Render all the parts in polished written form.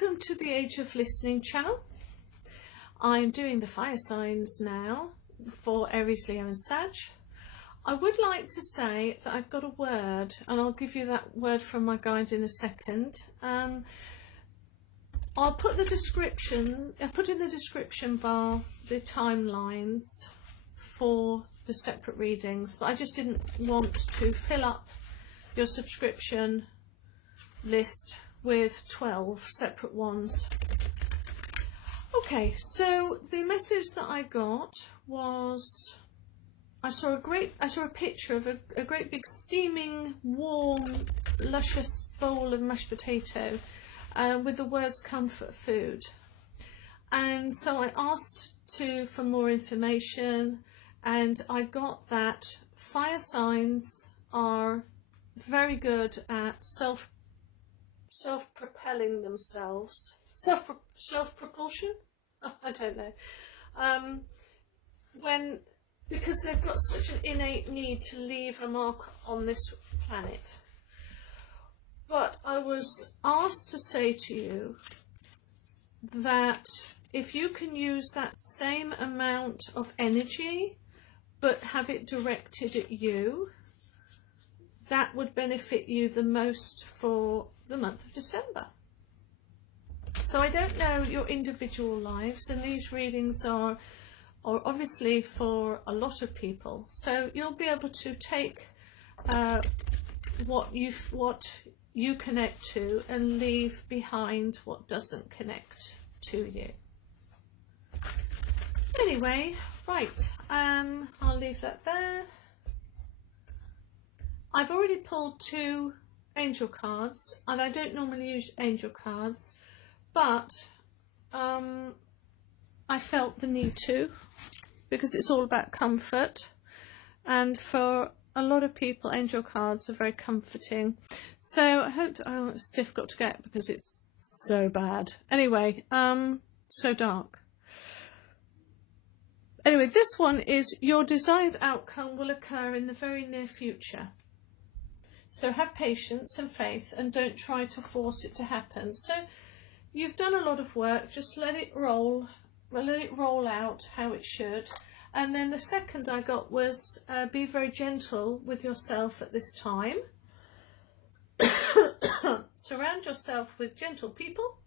Welcome to the Age of Listening channel. I'm doing the fire signs now for Aries, Leo and Sag. I would like to say that I've got a word, and I'll give you that word from my guide in a second. I'll put the description, I put in the description bar the timelines for the separate readings, but I just didn't want to fill up your subscription list with 12 separate ones. Okay, so the message that I got was I saw a picture of a great big steaming, warm, luscious bowl of mashed potato with the words comfort food. And so I asked for more information, and I got that fire signs are very good at self-propelling themselves. Self-propulsion? Oh, I don't know. Because they've got such an innate need to leave a mark on this planet. But I was asked to say to you that if you can use that same amount of energy but have it directed at you, that would benefit you the most for the month of December. So I don't know your individual lives, and these readings are obviously for a lot of people. So you'll be able to take what you connect to and leave behind what doesn't connect to you. Anyway, right, I'll leave that there. I've already pulled 2 angel cards, and I don't normally use angel cards, but I felt the need to, because it's all about comfort, and for a lot of people angel cards are very comforting. So I hope, it's difficult to get because it's so bad. Anyway, so dark. Anyway, this one is your desired outcome will occur in the very near future. So have patience and faith, and don't try to force it to happen. So you've done a lot of work, just let it roll out how it should. And then the second I got was be very gentle with yourself at this time. Surround yourself with gentle people,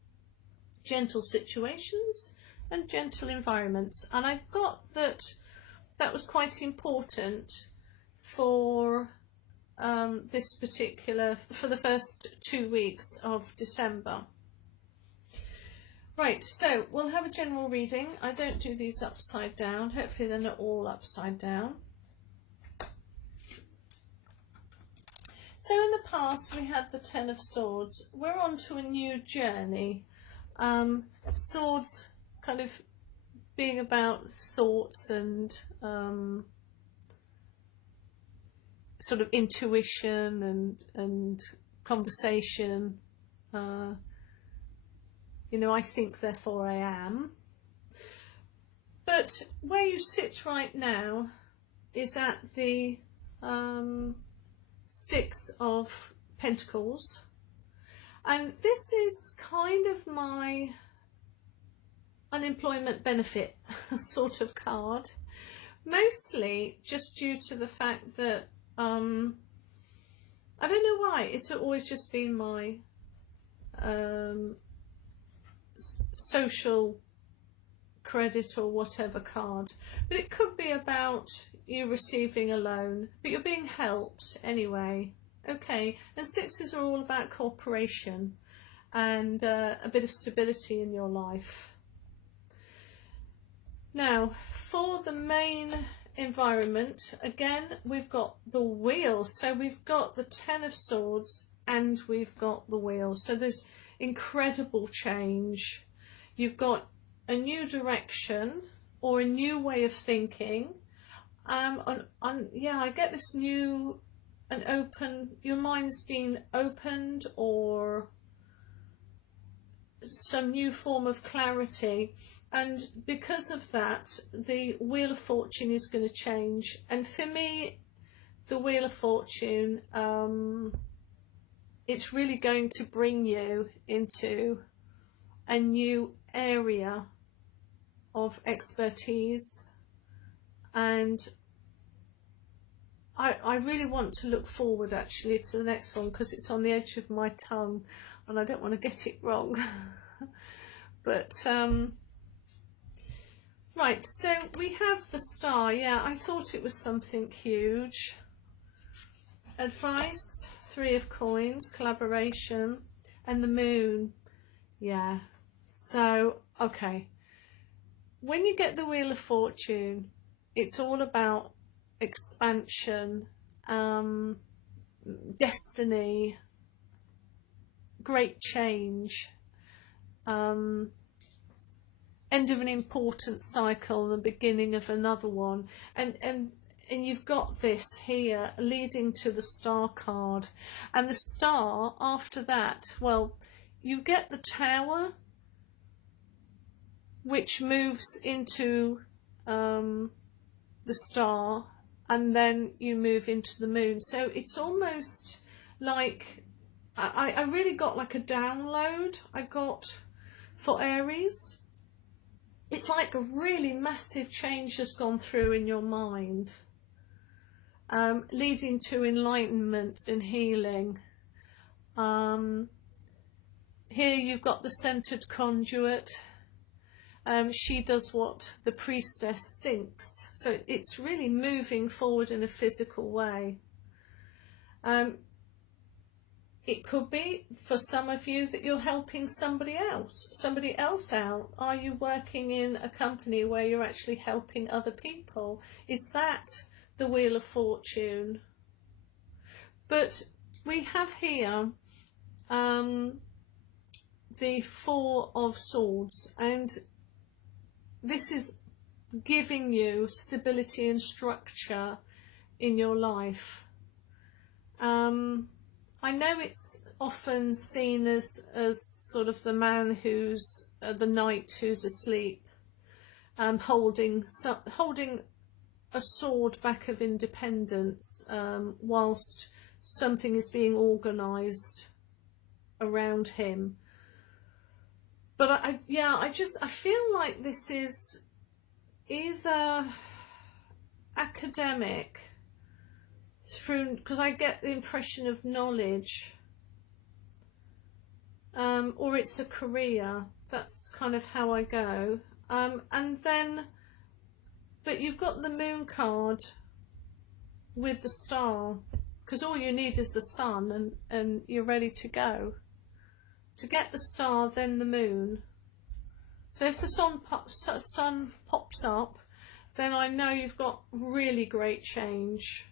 gentle situations, and gentle environments. And I got that was quite important for this particular, for the first 2 weeks of December. Right, so we'll have a general reading. I don't do these upside down. Hopefully they're not all upside down. So in the past we had the 10 of Swords. We're on to a new journey. Swords kind of being about thoughts and sort of intuition and conversation. You know, I think, therefore I am. But where you sit right now is at the 6 of Pentacles. And this is kind of my unemployment benefit sort of card. Mostly just due to the fact that, I don't know why, it's always just been my social credit or whatever card, but it could be about you receiving a loan, but you're being helped anyway. Okay, and 6s are all about cooperation and a bit of stability in your life. Now for the main environment, again we've got the Wheel. So we've got the 10 of Swords and we've got the Wheel. So there's incredible change. You've got a new direction or a new way of thinking. Yeah, I get this new and open, your mind's been opened, or some new form of clarity. And because of that, the Wheel of Fortune is going to change. And for me, the Wheel of Fortune, it's really going to bring you into a new area of expertise, and I really want to look forward actually to the next one, because it's on the edge of my tongue and I don't want to get it wrong. But right, so we have the star. Yeah, I thought it was something huge. Advice, 3 of coins, collaboration, and the moon. Yeah, so okay, when you get the Wheel of Fortune, it's all about expansion, destiny, great change, end of an important cycle, the beginning of another one, and you've got this here leading to the star card, and the star after that, well, you get the Tower, which moves into the star, and then you move into the moon. So it's almost like I really got like a download I got for Aries. It's like a really massive change has gone through in your mind, leading to enlightenment and healing. Here you've got the centered conduit. She does what the priestess thinks, so it's really moving forward in a physical way. It could be for some of you that you're helping somebody else out. Are you working in a company where you're actually helping other people? Is that the Wheel of Fortune? But we have here the 4 of Swords, and this is giving you stability and structure in your life. I know it's often seen as sort of the man who's the knight who's asleep, holding a sword back of independence, whilst something is being organised around him. But I feel like this is either academic, because I get the impression of knowledge, or it's a career. That's kind of how I go. And then, but you've got the moon card with the star, because all you need is the sun, and you're ready to go. To get the star, then the moon. So if the sun pops up, then I know you've got really great change.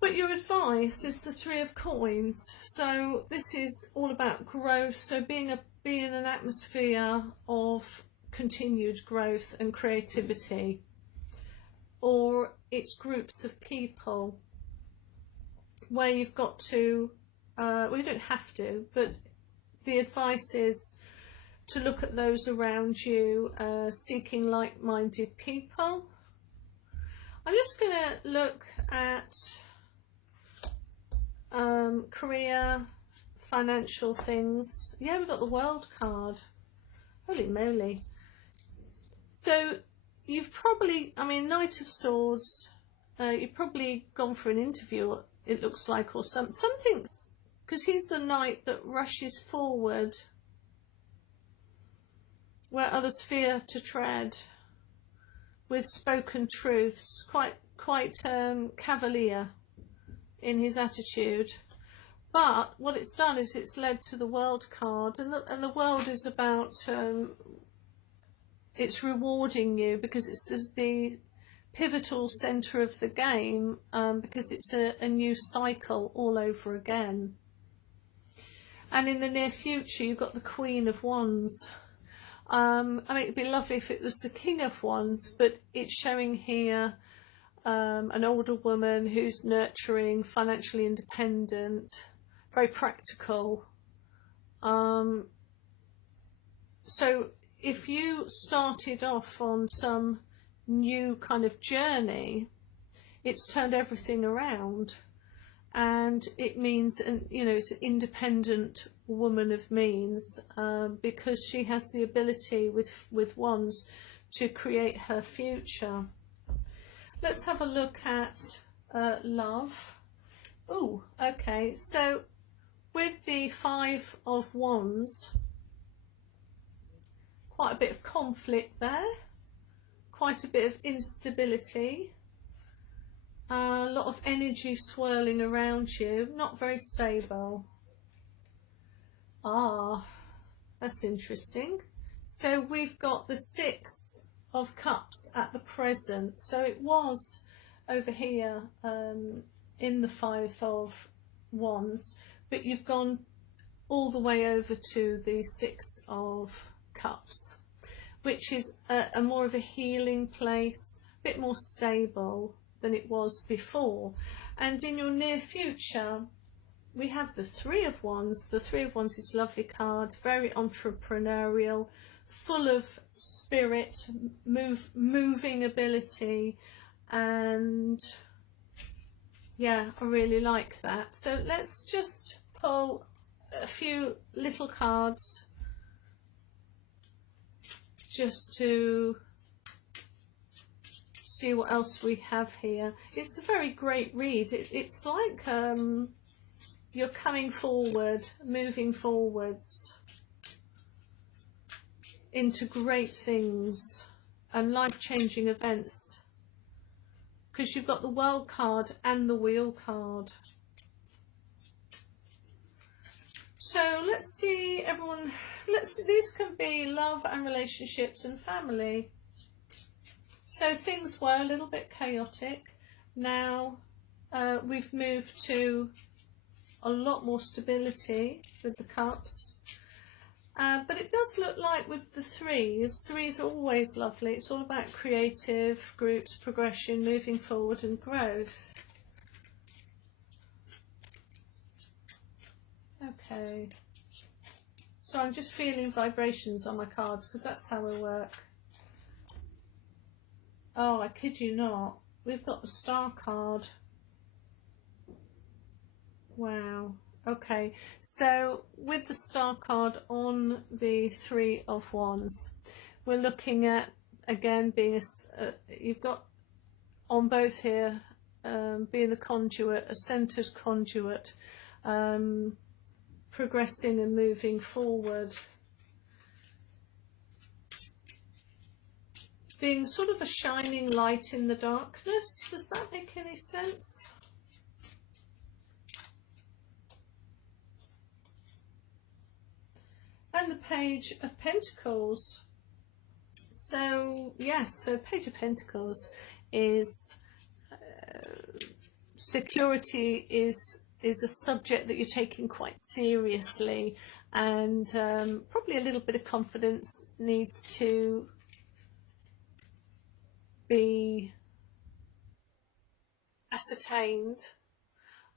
But your advice is the 3 of coins. So this is all about growth. So being in an atmosphere of continued growth and creativity, or it's groups of people where you've got to, well, you don't have to, but the advice is to look at those around you, seeking like-minded people. I'm just going to look at career, financial things. Yeah, we've got the World card. Holy moly. So you've probably, I mean, Knight of Swords, you've probably gone for an interview, it looks like, or something's, because he's the knight that rushes forward where others fear to tread, with spoken truths, quite cavalier in his attitude. But what it's done is it's led to the World card, and the World is about, it's rewarding you, because it's the pivotal centre of the game, because it's a new cycle all over again. And in the near future you've got the Queen of Wands. I mean, it'd be lovely if it was the King of Wands, but it's showing here an older woman who's nurturing, financially independent, very practical. So if you started off on some new kind of journey, it's turned everything around. and it means, and you know, it's an independent woman of means, because she has the ability with wands to create her future. Let's have a look at love. Oh, okay, so with the Five of Wands, quite a bit of conflict there, quite a bit of instability, a lot of energy swirling around you, not very stable. Ah, that's interesting. So we've got the Six of Cups at the present. So it was over here in the Five of Wands, but you've gone all the way over to the Six of Cups, which is a more of a healing place, a bit more stable than it was before. And in your near future, we have the Three of Wands. The Three of Wands is a lovely card, very entrepreneurial, full of spirit, moving ability, and yeah, I really like that. So let's just pull a few little cards just to see what else we have here. It's a very great read. It's like you're coming forward, moving forwards into great things and life-changing events, because you've got the World card and the Wheel card. So let's see, everyone. These can be love and relationships and family. So things were a little bit chaotic. Now we've moved to a lot more stability with the cups. But it does look like with the threes are always lovely. It's all about creative groups, progression, moving forward and growth. Okay. So I'm just feeling vibrations on my cards because that's how I work. Oh, I kid you not. We've got the Star card. Wow. Okay. So with the Star card on the Three of Wands, we're looking at, again, being you've got on both here, being the conduit, a centered conduit, progressing and moving forward, being sort of a shining light in the darkness. Does that make any sense? And the Page of Pentacles. So yes, so Page of Pentacles is security is a subject that you're taking quite seriously, and probably a little bit of confidence needs to be ascertained,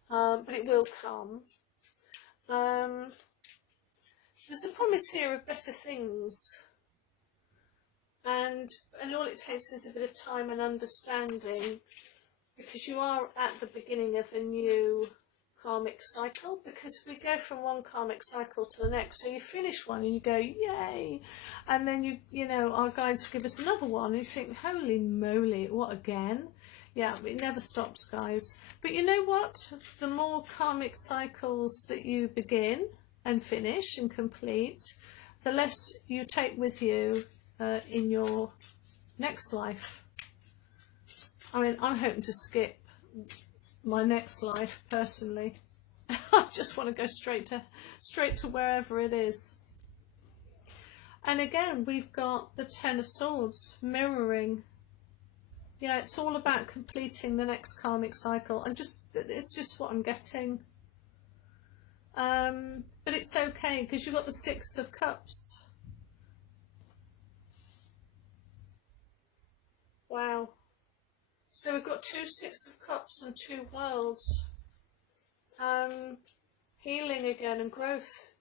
but it will come. There's a promise here of better things, and all it takes is a bit of time and understanding, because you are at the beginning of a new karmic cycle, because we go from one karmic cycle to the next. So you finish one and you go, yay, and then you know, our guides give us another one and you think, holy moly, what again? Yeah, it never stops, guys. But you know what, the more karmic cycles that you begin and finish and complete, the less you take with you in your next life. I mean, I'm hoping to skip my next life personally. I just want to go straight to wherever it is. And again, we've got the Ten of Swords mirroring. Yeah, it's all about completing the next karmic cycle. It's just what I'm getting. But it's okay, because you've got the Six of Cups. Wow. So we've got two Six of Cups and two Worlds. Healing again and growth.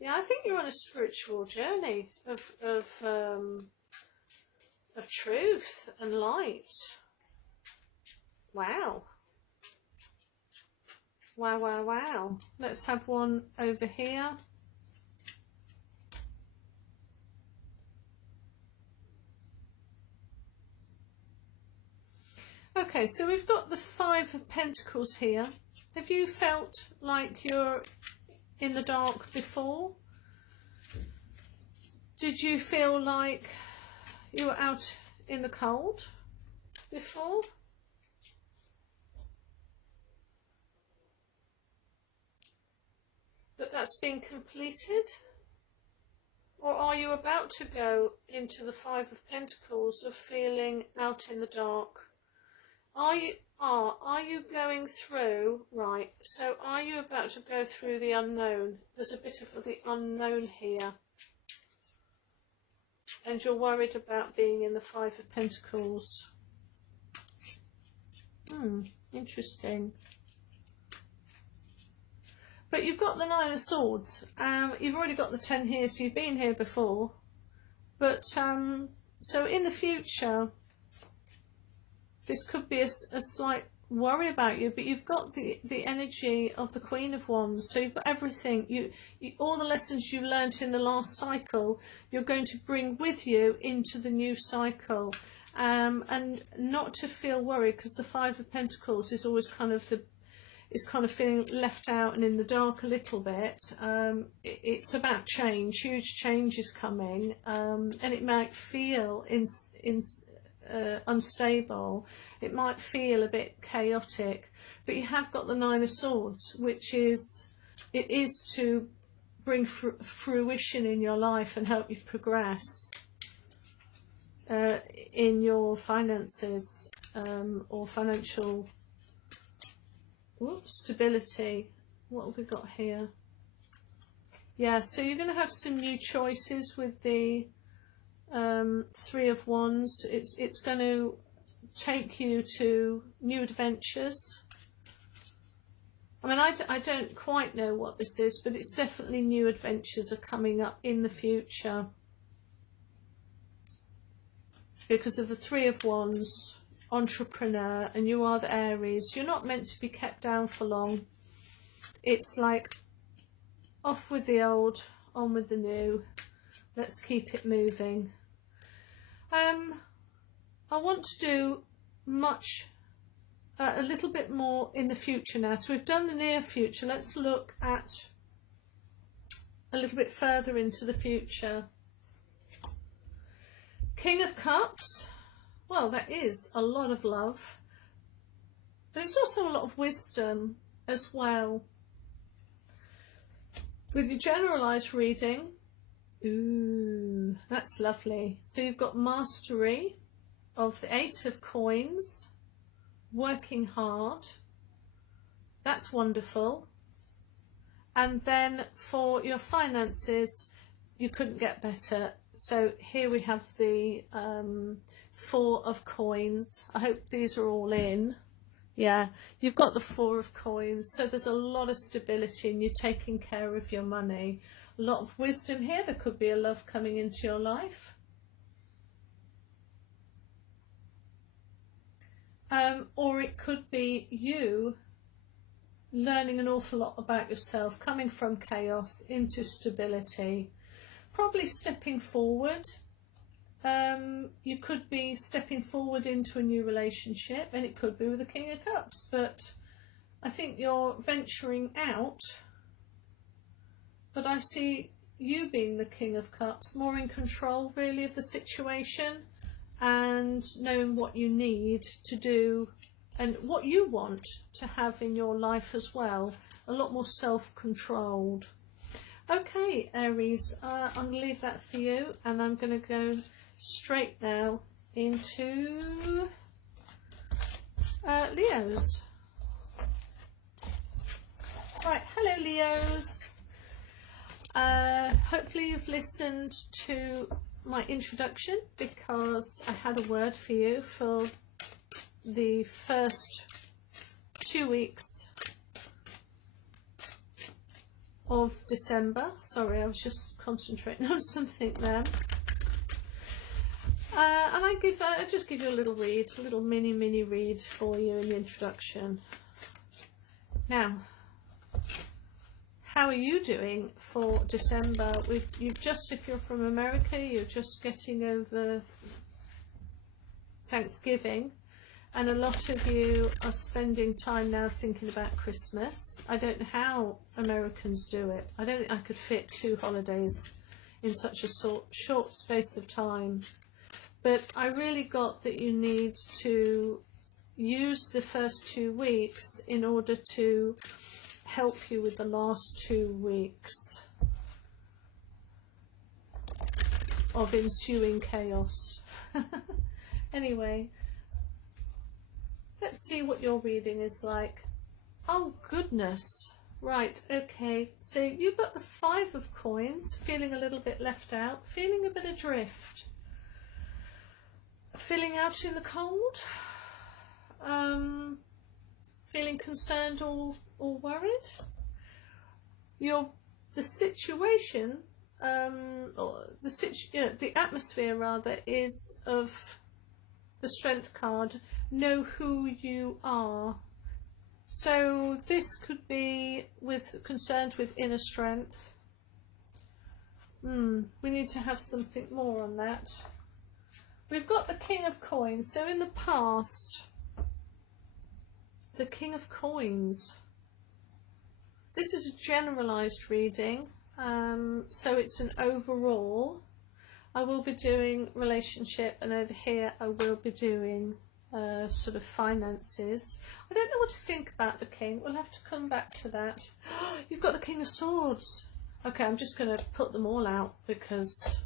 Yeah, I think you're on a spiritual journey of truth and light. Wow. Wow, wow, wow. Let's have one over here. Okay, so we've got the Five of Pentacles here. Have you felt like you're in the dark before? Did you feel like you were out in the cold before? But that's been completed? Or are you about to go into the Five of Pentacles of feeling out in the dark? Are you going through, right, so are you about to go through the unknown? There's a bit of the unknown here. And you're worried about being in the Five of Pentacles. Interesting. But you've got the Nine of Swords. You've already got the 10 here, so you've been here before. But, so in the future, this could be a slight worry about you, but you've got the energy of the Queen of Wands. So you've got everything. You all the lessons you learnt in the last cycle, you're going to bring with you into the new cycle. And not to feel worried, because the Five of Pentacles is always kind of feeling left out and in the dark a little bit. It's about change. Huge change is coming, and it might feel unstable. It might feel a bit chaotic, but you have got the Nine of Swords, which is to bring fruition in your life and help you progress in your finances or financial stability. What have we got here? Yeah, so you're going to have some new choices with the Three of Wands. It's going to take you to new adventures. I mean, I don't quite know what this is, but it's definitely new adventures are coming up in the future. Because of the Three of Wands, entrepreneur, and you are the Aries. You're not meant to be kept down for long. It's like off with the old, on with the new. Let's keep it moving. I want to do a little bit more in the future now. So we've done the near future. Let's look at a little bit further into the future. King of Cups. Well, that is a lot of love. But it's also a lot of wisdom as well. With your generalised reading, ooh, that's lovely. So you've got mastery of the Eight of Coins, working hard. That's wonderful. And then for your finances, you couldn't get better. So here we have the Four of Coins. I hope these are all in. Yeah, you've got the Four of Coins. So there's a lot of stability and you're taking care of your money. A lot of wisdom here. There could be a love coming into your life. Or it could be you learning an awful lot about yourself, coming from chaos into stability, probably stepping forward. You could be stepping forward into a new relationship, and it could be with the King of Cups, but I think you're venturing out. But I see you being the King of Cups, more in control really of the situation and knowing what you need to do and what you want to have in your life as well. A lot more self-controlled. Okay, Aries, I'm going to leave that for you, and I'm going to go straight now into Leos. Right, hello Leos. Hopefully you've listened to my introduction, because I had a word for you for the first 2 weeks of December. Sorry, I was just concentrating on something there. And I just give you a little read, a little mini read for you in the introduction. Now, how are you doing for December? You've just, if you're from America, you're just getting over Thanksgiving, and a lot of you are spending time now thinking about Christmas. I don't know how Americans do it. I don't think I could fit 2 holidays in such a short space of time. But I really got that you need to use the first 2 weeks in order to help you with the last 2 weeks of ensuing chaos. Anyway, let's see what your reading is like. Oh goodness. Right, okay. So you've got the 5 of coins, feeling a little bit left out, feeling a bit adrift, feeling out in the cold, feeling concerned or worried. The situation, or the atmosphere rather, is of the Strength card. Know who you are. So this could be concerned with inner strength. We need to have something more on that. We've got the King of Coins. So in the past, the King of Coins. This is a generalised reading, so it's an overall. I will be doing relationship, and over here I will be doing sort of finances. I don't know what to think about the King. We'll have to come back to that. You've got the King of Swords. Okay, I'm just going to put them all out because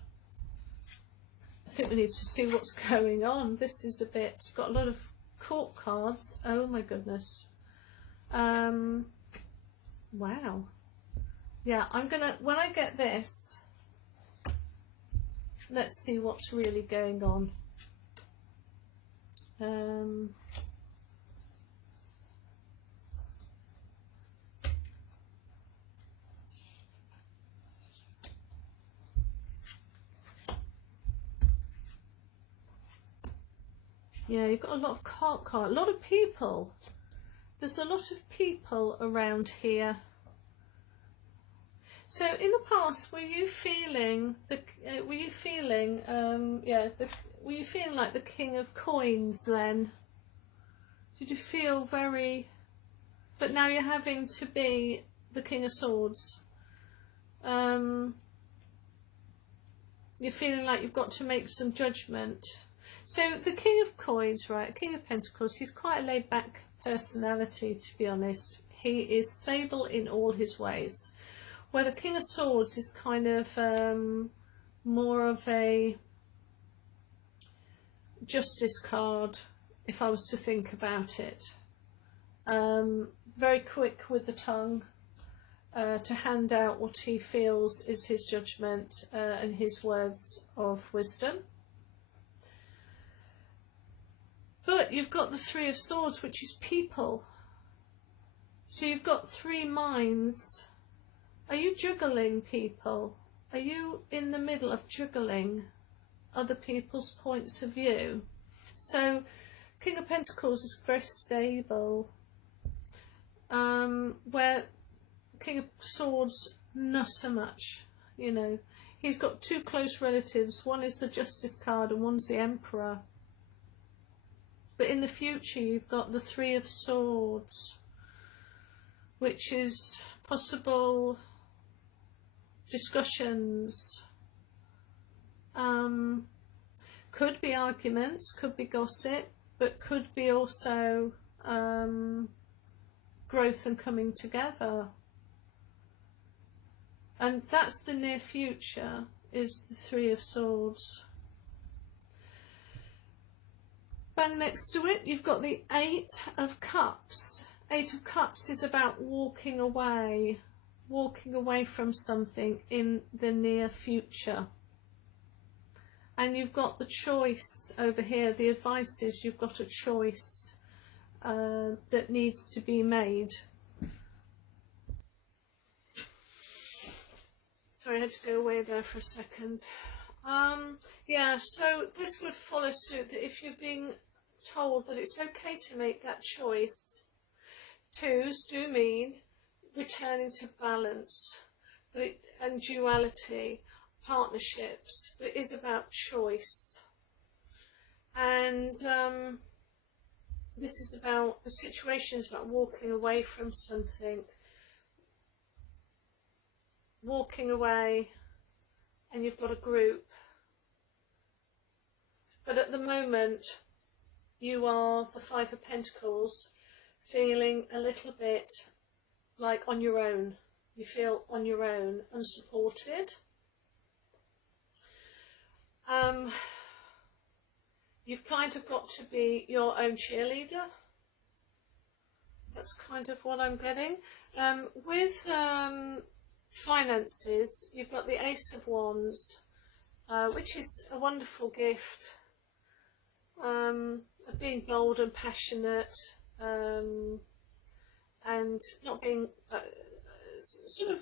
I think we need to see what's going on. This is a bit, got a lot of court cards. Oh my goodness. Wow. Yeah, I'm gonna, when I get this, let's see what's really going on. Yeah, you've got a lot of court cards, a lot of people. There's a lot of people around here. So in the past, were you feeling were you feeling like the King of Coins then? Did you feel very, but now you're having to be the King of Swords. You're feeling like you've got to make some judgment. So the King of Coins, right, King of Pentacles, he's quite a laid back personality, to be honest. He is stable in all his ways. Where the King of Swords is kind of more of a justice card, if I was to think about it. Very quick with the tongue to hand out what he feels is his judgment and his words of wisdom. But you've got the 3 of Swords, which is people. So you've got 3 minds. Are you juggling people? Are you in the middle of juggling other people's points of view? So King of Pentacles is very stable, where King of Swords not so much. You know, he's got 2 close relatives. One is the Justice card and one's the Emperor. But in the future you've got the 3 of Swords, which is possible discussions, could be arguments, could be gossip, but could be also growth and coming together. And that's the near future, is the 3 of Swords. Bang next to it, you've got the 8 of Cups. 8 of Cups is about walking away from something in the near future. And you've got the choice over here. The advice is you've got a choice that needs to be made. Sorry, I had to go away there for a second. Yeah, so this would follow suit, that if you're being told that it's okay to make that choice, 2s do mean returning to balance, and duality, partnerships, but it is about choice. And this is about, the situation is about walking away from something, walking away, and you've got a group. But at the moment, you are the Five of Pentacles, feeling a little bit like on your own. You feel on your own, unsupported. You've kind of got to be your own cheerleader. That's kind of what I'm getting. With finances, you've got the Ace of Wands, which is a wonderful gift. Of being bold and passionate, and not being sort of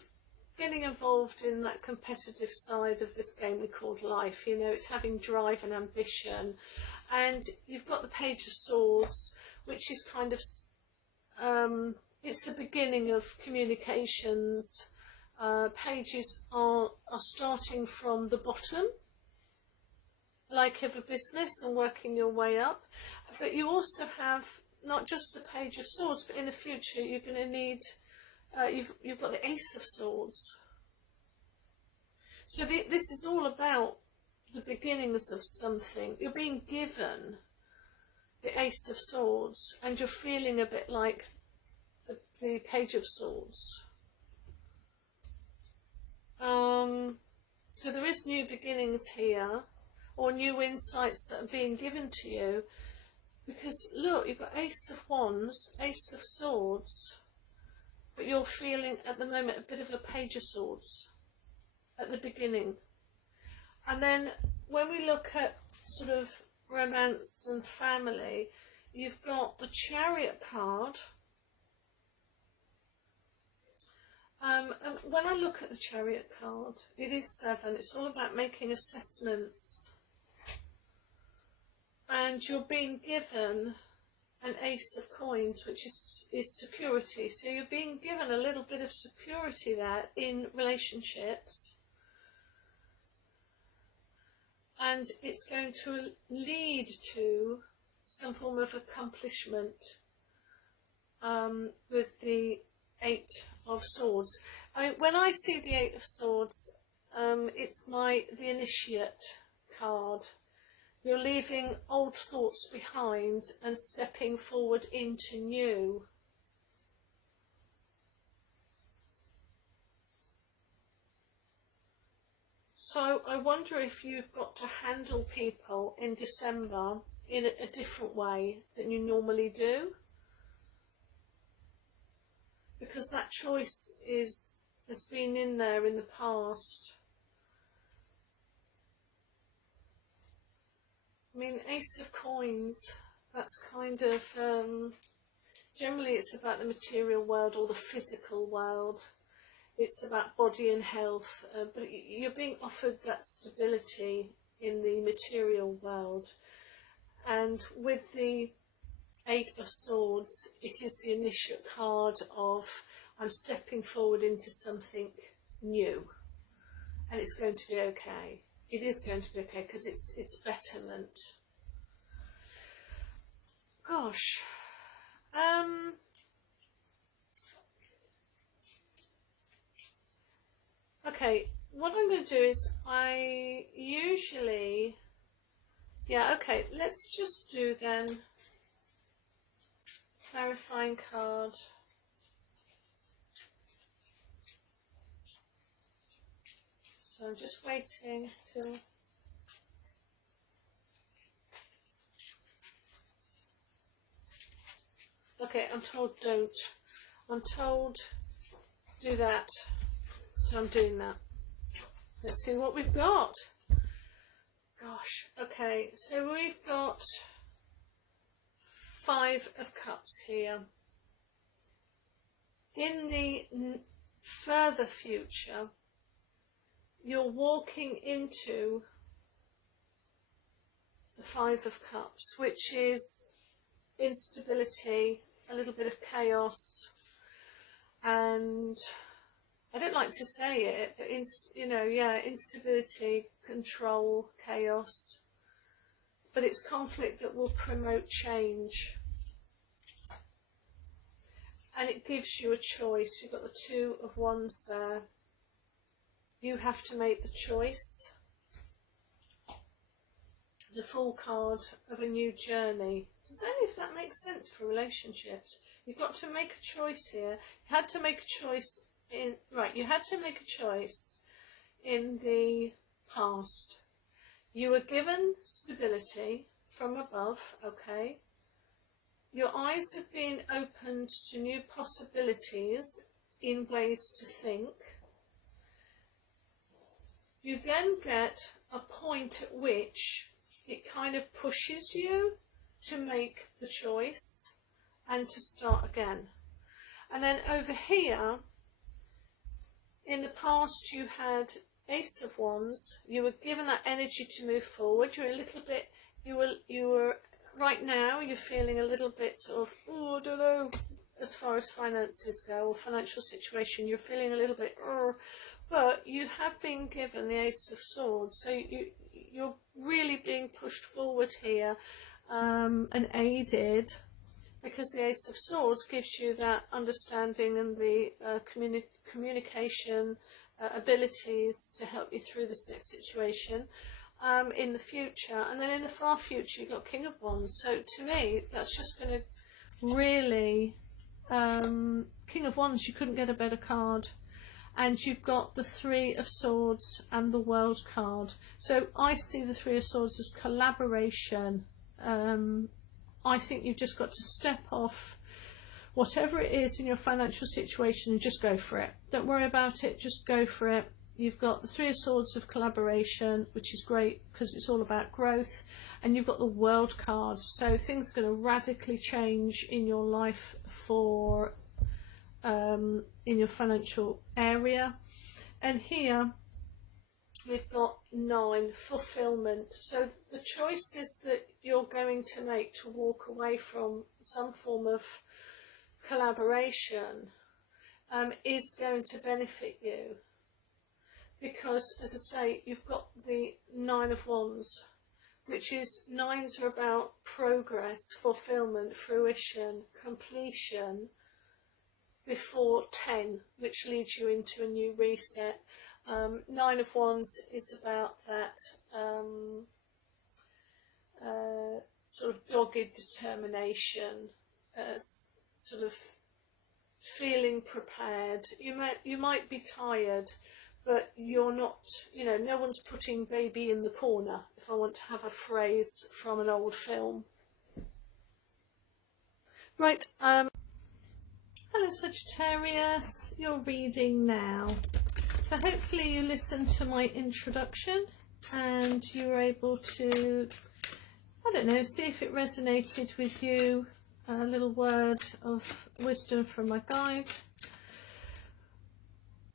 getting involved in that competitive side of this game we call life. You know, it's having drive and ambition. And you've got the Page of Swords, which is kind of it's the beginning of communications. Pages are starting from the bottom, like of a business, and working your way up. But you also have not just the Page of Swords, but in the future you're going to need, you've got the Ace of Swords. So this is all about the beginnings of something. You're being given the Ace of Swords, and you're feeling a bit like the Page of Swords. So there is new beginnings here, or new insights that are being given to you, because look, you've got Ace of Wands, Ace of Swords, but you're feeling at the moment a bit of a Page of Swords at the beginning. And then when we look at sort of romance and family, you've got the Chariot card. And when I look at the Chariot card, it is 7. It's all about making assessments. And you're being given an Ace of Coins, which is security. So you're being given a little bit of security there in relationships. And it's going to lead to some form of accomplishment with the 8 of Swords. When I see the 8 of Swords, it's the Initiate card. You're leaving old thoughts behind and stepping forward into new. So I wonder if you've got to handle people in December in a different way than you normally do. Because that choice has been in there in the past. I mean, Ace of Coins, that's kind of, generally it's about the material world or the physical world. It's about body and health, but you're being offered that stability in the material world. And with the 8 of Swords, it is the initiate card of I'm stepping forward into something new, and it's going to be okay. It is going to be okay because it's betterment. Gosh. Okay, what I'm going to do is I usually... Yeah, okay, let's just do then clarifying card. So I'm just waiting till... Okay, I'm told don't. I'm told do that. So I'm doing that. Let's see what we've got. Gosh, okay, so we've got 5 of Cups here. In the further future, you're walking into the 5 of Cups, which is instability, a little bit of chaos. and I don't like to say it, but instability, control, chaos, but it's conflict that will promote change. And it gives you a choice. You've got the Two of Wands there. You have to make the choice. The Fool card of a new journey. Does that, if that makes sense for relationships? You've got to make a choice here. You had to make a choice you had to make a choice in the past. You were given stability from above, okay? Your eyes have been opened to new possibilities in ways to think. You then get a point at which it kind of pushes you to make the choice and to start again. And then over here, in the past you had Ace of Wands. You were given that energy to move forward. You're a little bit, you were right now you're feeling a little bit sort of, oh, I don't know, as far as finances go or financial situation, you're feeling a little bit, but you have been given the Ace of Swords, so you're really being pushed forward here and aided, because the Ace of Swords gives you that understanding and the communication abilities to help you through this next situation in the future. And then in the far future you've got King of Wands. So to me that's just going to really King of Wands, you couldn't get a better card. And you've got the Three of Swords and the World card. So I see the Three of Swords as collaboration. I think you've just got to step off whatever it is in your financial situation and just go for it. Don't worry about it, just go for it. You've got the Three of Swords of collaboration, which is great because it's all about growth, and you've got the World card. So things are going to radically change in your life for in your financial area. And here we've got 9, fulfillment. So the choices that you're going to make to walk away from some form of collaboration is going to benefit you, because as I say, you've got the 9 of Wands, which is, 9s are about progress, fulfillment, fruition, completion before 10, which leads you into a new reset. 9 of Wands is about that sort of dogged determination, sort of feeling prepared. You might be tired, but you're not, no one's putting baby in the corner, if I want to have a phrase from an old film. Right, hello Sagittarius, you're reading now. So hopefully you listened to my introduction and you were able to, I don't know, see if it resonated with you. A little word of wisdom from my guide.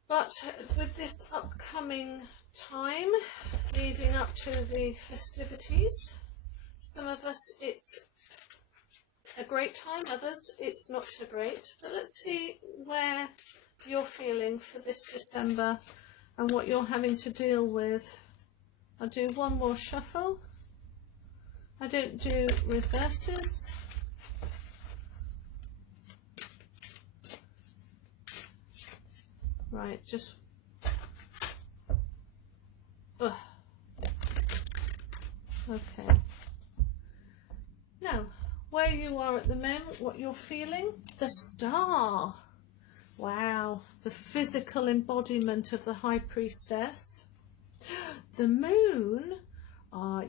But with this upcoming time leading up to the festivities, some of us it's a great time, others it's not so great. But let's see where you're feeling for this December and what you're having to deal with. I'll do one more shuffle. I don't do reverses. Right, just okay. Now, where you are at the moment, what you're feeling, the Star. Wow, the physical embodiment of the High Priestess. The Moon.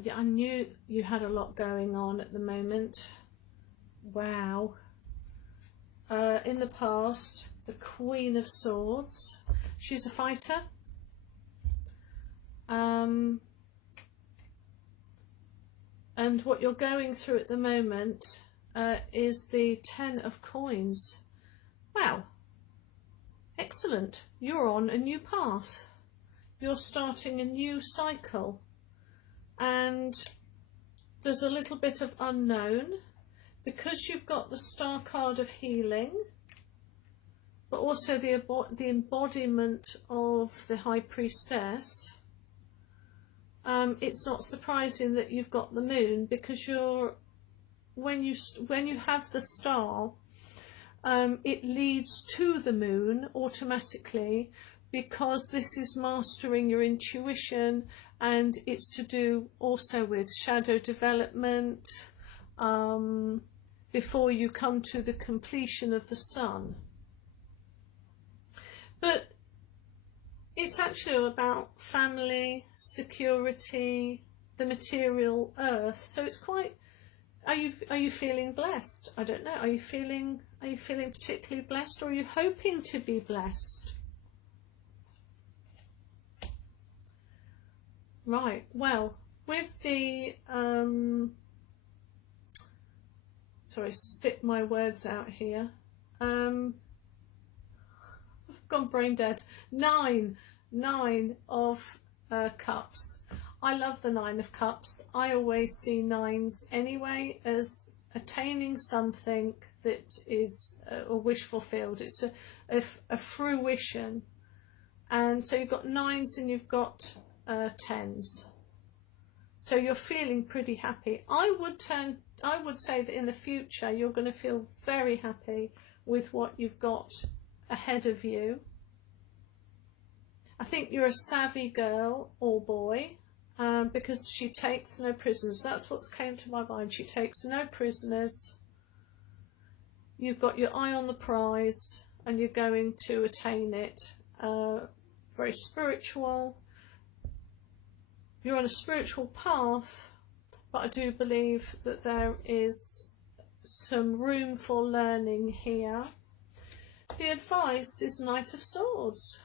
Yeah, I knew you had a lot going on at the moment. Wow. In the past, the Queen of Swords. She's a fighter. And what you're going through at the moment is the 10 of Coins. Wow. Excellent. You're on a new path. You're starting a new cycle. And there's a little bit of unknown. Because you've got the Star card of healing, but also the embodiment of the High Priestess. It's not surprising that you've got the moon, because when you have the star, it leads to the moon automatically, because this is mastering your intuition, and it's to do also with shadow development before you come to the completion of the sun. But it's actually about family, security, the material earth. So it's quite. Are you feeling blessed? I don't know. Are you feeling particularly blessed, or are you hoping to be blessed? Right. Well, with the sorry, spit my words out here. I've gone brain dead. Nine of Cups. I love the Nine of Cups. I always see nines anyway as attaining something that is a wish fulfilled. It's a fruition. And so you've got nines and you've got tens. So you're feeling pretty happy. I would say that in the future you're going to feel very happy with what you've got ahead of you. I think you're a savvy girl or boy, because she takes no prisoners. That's what's came to my mind. She takes no prisoners. You've got your eye on the prize and you're going to attain it. Very spiritual. You're on a spiritual path, but I do believe that there is some room for learning here. The advice is Knight of Swords.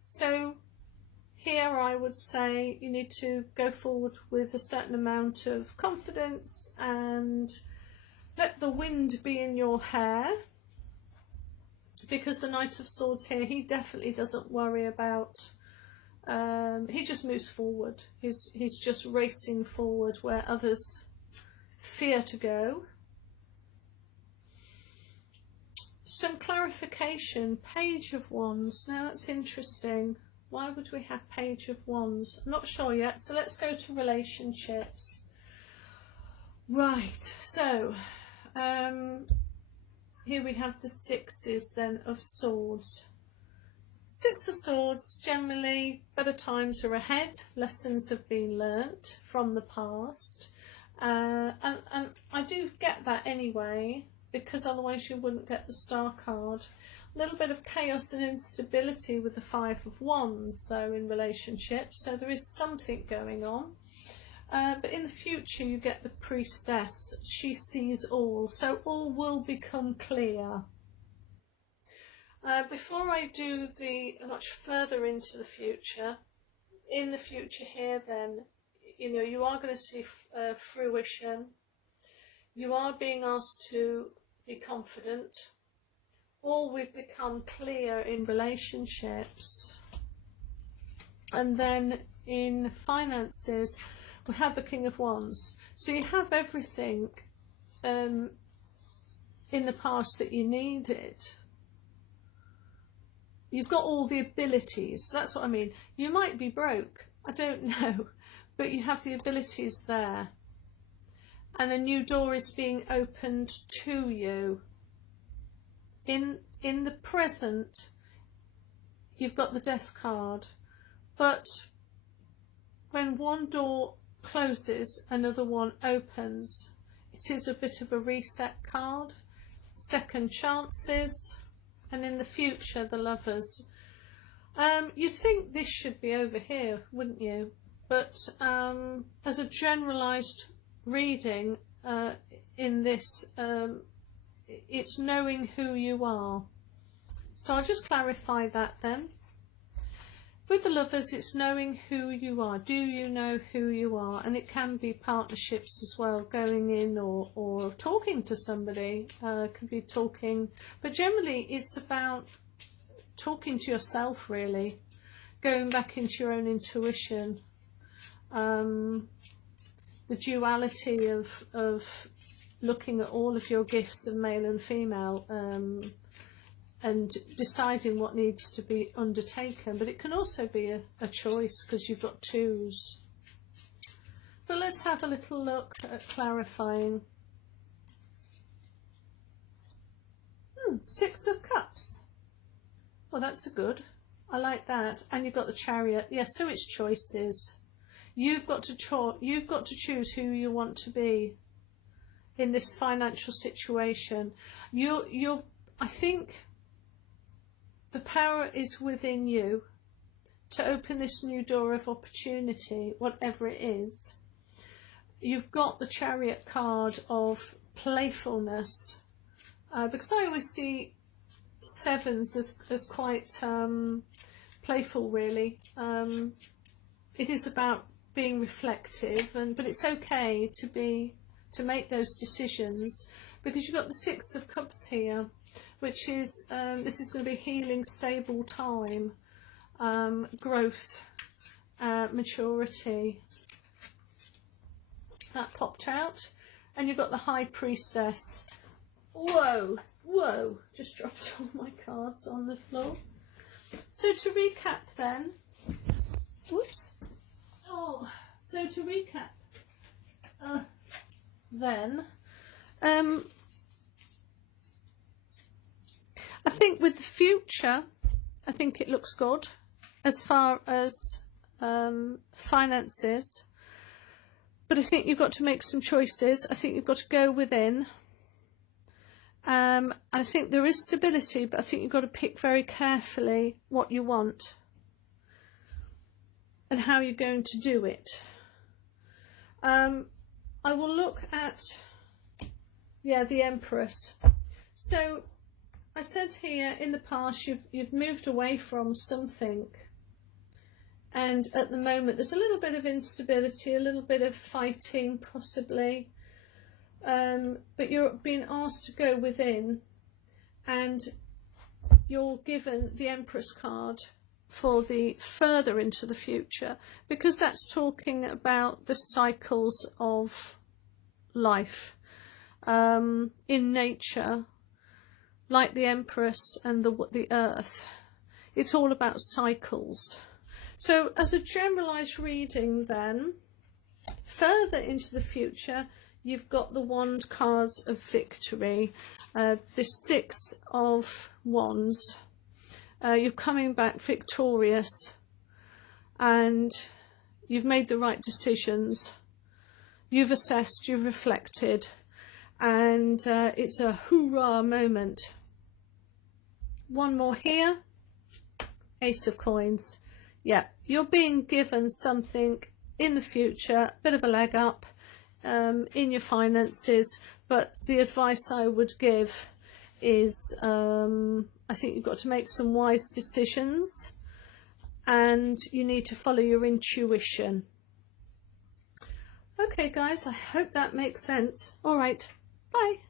So here I would say you need to go forward with a certain amount of confidence and let the wind be in your hair, because the Knight of Swords here, he definitely doesn't worry about, he just moves forward. He's just racing forward where others fear to go. Some clarification. Page of Wands. Now that's interesting. Why would we have Page of Wands? I'm not sure yet, so let's go to relationships. Right, so here we have the sixes then of Swords. Six of Swords, generally better times are ahead, lessons have been learnt from the past, and I do get that anyway, because otherwise you wouldn't get the Star card. A little bit of chaos and instability with the Five of Wands though in relationships, so there is something going on. But in the future you get the Priestess. She sees all, so all will become clear. Before I do much further into the future, in the future here then, you know, you are going to see fruition. You are being asked to be confident. All will become clear in relationships. And then in finances, we have the King of Wands. So you have everything in the past that you needed. You've got all the abilities. That's what I mean. You might be broke. I don't know. But you have the abilities there. And a new door is being opened to you. In the present, you've got the Death card. But when one door closes, another one opens. It is a bit of a reset card. Second chances. And in the future, the Lovers. You'd think this should be over here, wouldn't you? But as a generalised reading in this, it's knowing who you are. So I'll just clarify that then. With the Lovers, it's knowing who you are. Do you know who you are? And it can be partnerships as well, going in or talking to somebody. Could be talking, but generally it's about talking to yourself, really, going back into your own intuition. The duality of looking at all of your gifts of male and female. and deciding what needs to be undertaken, but it can also be a choice because you've got twos. But let's have a little look at clarifying. Six of Cups. Well, that's a good. I like that. And you've got the Chariot. Yes, so it's choices. You've got to choose who you want to be in this financial situation. I think the power is within you to open this new door of opportunity, whatever it is. You've got the Chariot card of playfulness, because I always see sevens as quite playful, really. It is about being reflective, but it's okay to make those decisions, because you've got the Six of Cups here, which is this is going to be healing, stable time, growth, maturity. That popped out. And you've got the High Priestess. Whoa, whoa, just dropped all my cards on the floor. So to recap then, whoops. Oh, so to recap then, I think with the future, I think it looks good as far as finances, but I think you've got to make some choices. I think you've got to go within. I think there is stability, but I think you've got to pick very carefully what you want and how you're going to do it. I will look at, the Empress. So I said here, in the past you've moved away from something, and at the moment there's a little bit of instability, a little bit of fighting possibly, but you're being asked to go within, and you're given the Empress card for the further into the future, because that's talking about the cycles of life in nature, like the Empress and the Earth. It's all about cycles. So as a generalized reading then, further into the future, you've got the Wand cards of victory, the Six of Wands. You're coming back victorious, and you've made the right decisions. You've assessed, you've reflected, and it's a hoorah moment. One more here, Ace of Coins. Yeah, you're being given something in the future, bit of a leg up in your finances, but the advice I would give is I think you've got to make some wise decisions, and you need to follow your intuition. Okay guys, I hope that makes sense. All right, bye.